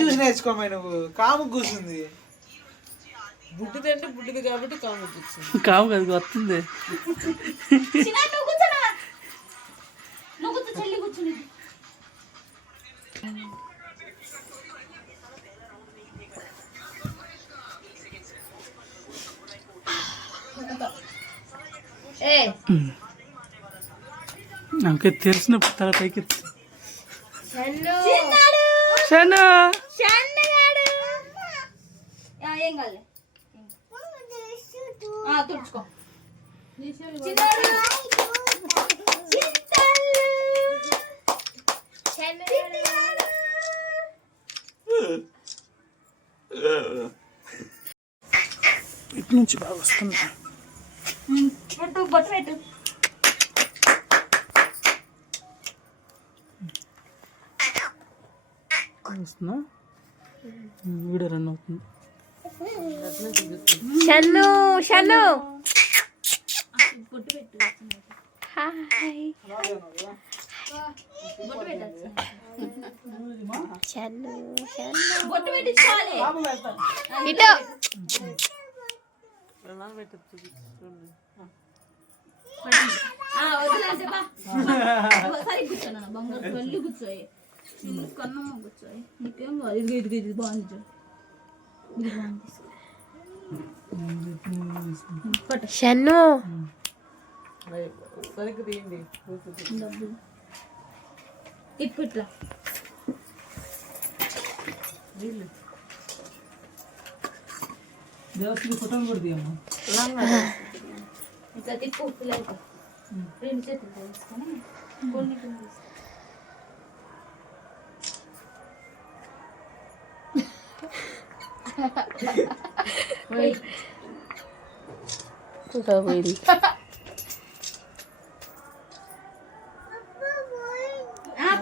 చూసి నేర్చుకోమా నువ్వు. కాము కూర్చుంది. బుడ్డిది అంటే బుడ్డిది కాబట్టి కాము కూర్చుంది. కాము కదా వస్తుంది. నాకు తెలిసినప్పుడు తల పైకి ఏం కాదు తుడుచుకో. ఇటు నుంచి బాగా వస్తున్నా. బొట్టు పెట్టు. వస్తున్నా. వీడియో రన్ అవుతుంది. షన్ను షన్ను బొట్టు పెట్టు. హాయ్ బొట్టు పెట్టు. షన్ను షన్ను బొట్టు పెట్టించాలి. ఇటు వదిలేసే బా. సరి కూర్చోనా బంగారు వెళ్ళి కూర్చోయి. కన్నమ్మ కూర్చోయి. నీకేం కాదు. ఇది బాగుంది. షన్ను ఇట్లా ఫోటోలు కూడా తీయమ్మా. ఇట్లా తిప్పు. పిల్లలకి 2 చేతులు తీసుకొని కొన్ని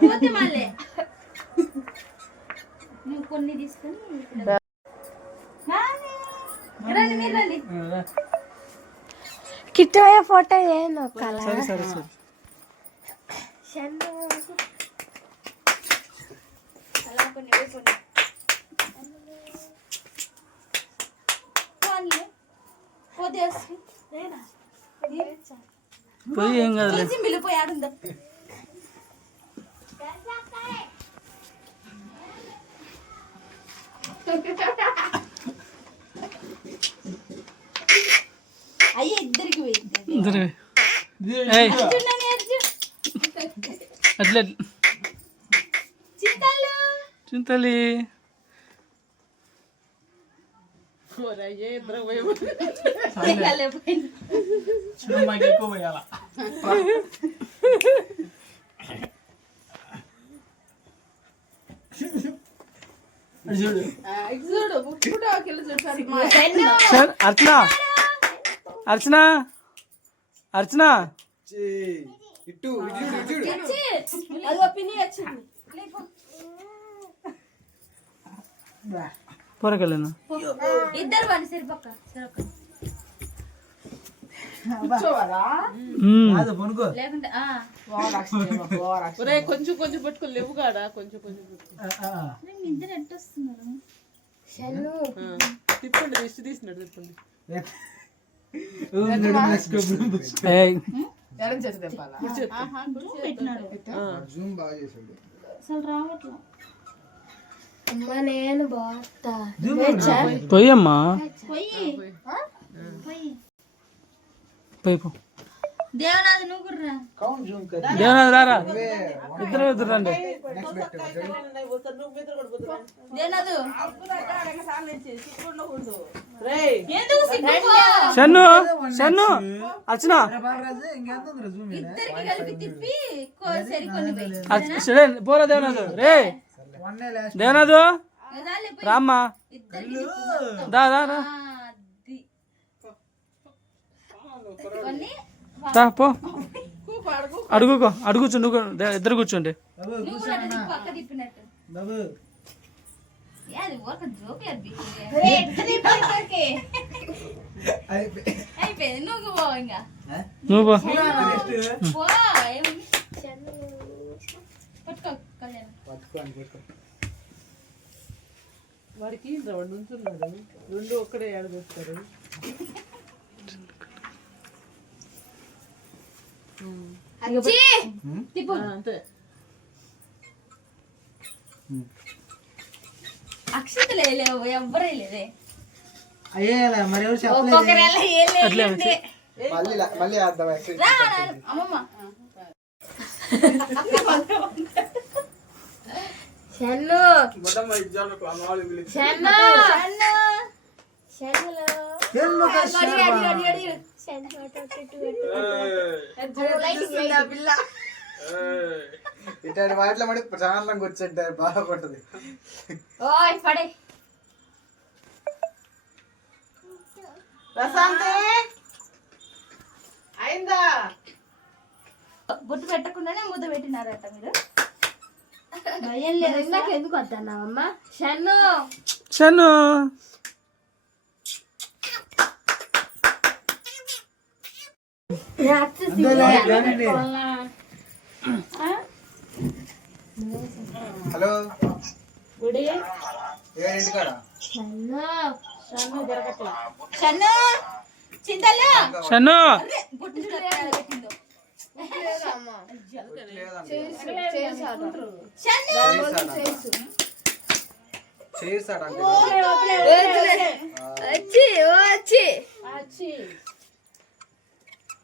పోతే మళ్ళీ నువ్వు కొన్ని తీసుకొని రండి. కిట్టోయ ఫోటో ఏను కలా పోయి ఏం కాదు. మిల్లిపోయి ఆడుందా. అయ్యే ఇద్దరికి అట్లా చింతలి ఎక్కువ పోయాలా. అర్చన అర్చన అర్చన పొరకెళ్ళను. ఇద్దరు వాడి సరిపక్క కొంచెం కొంచెం పట్టుకొని లేవు కాడా. కొంచెం కొంచెం ఇద్దరు ఎట్టొస్తున్నారు. తిప్పండి. దిష్టి తీసినాడు. తిప్పండి. అసలు రావట్లా. నేను బాగుతా పోయమ్మా. పోయి పో. దేవనాథ్ నువ్వు కుర్రా. దేవనాథ్ రారా. ఇద్దరు రండి. షన్ను షన్ను అర్చన పోరా. దేవనాథ్ రే. దేవనాథ్ రామ్మా. దా దా రా. పో. అడుగుకో. అడుగుచు. నువ్వు ఇద్దరు కూర్చోండి. అయిపోయింది. నువ్వు పో. ఇంకా నువ్వు పో. వాడికి వాడు నుంచున్నాడు, రెండు ఒక్కడే ఏడదొస్తారు. అంతే. అక్షతలు వేయలేవు, ఎవ్వరే లేదే. అయ్యేలా మరి ఎవరు చెప్పలేదు. ఒక్కొక్కరు ఎలా వేయలేదండి. మళ్ళీ అర్థం అమ్మమ్మ షన్ను షన్ను ఇట్లాంటి వాటిలో మడి ప్రశాంతంగా కూర్చుంటారు, బాగుంటది. ఓయ్ పడే ప్రశాంతి అయిందా? బొట్టు పెట్టకుండానే ముద్ద పెట్టినారట మీరు. భయం లేదు, నాకు ఎందుకు వద్దన్నావమ్మా? షన్ను షన్ను హలో గుడి ఏడింటికాడ షన్ను షన్ను చింతలు షన్ను బొట్టు చూడ పెట్టిందో.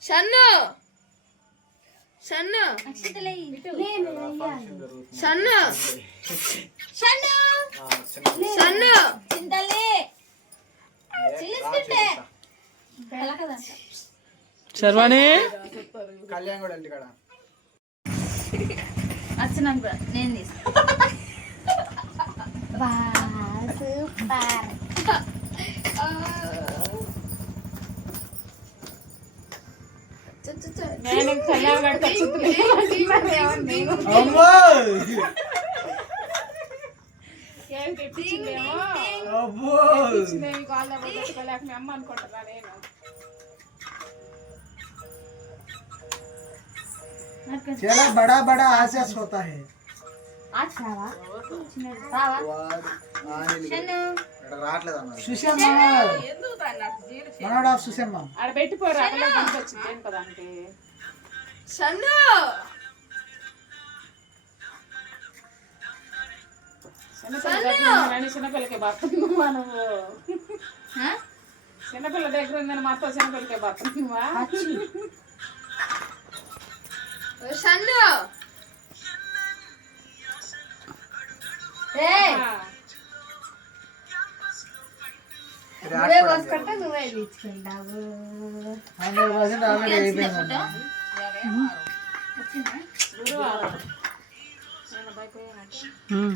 షన్ను షన్ను షన్ను షన్ను చింతల్ని చిల్లిస్తుంటే కదా. శర్వాణి కళ్యాణ్ కూడా ఇంటికాడ వచ్చినాను కూడా నేను తీసుకున్నా. సూపర్ అమ్మో चला बड़ा बड़ा आशीष होता है. సుశమ్మ మనోడా సుశమ్మ ఆడ పెట్టిపోరు, అక్కడ వచ్చింది పదానికి. చిన్నపిల్లకే బాగుతున్నావా నువ్వు? చిన్నపిల్ల దగ్గర ఉందని మాతో చిన్నపిల్లకే బాగుతున్నావా? నువ్వే తీసుకుంటావు. 100% ఆల్రెడీ అయిపోయింది. ఉమ్.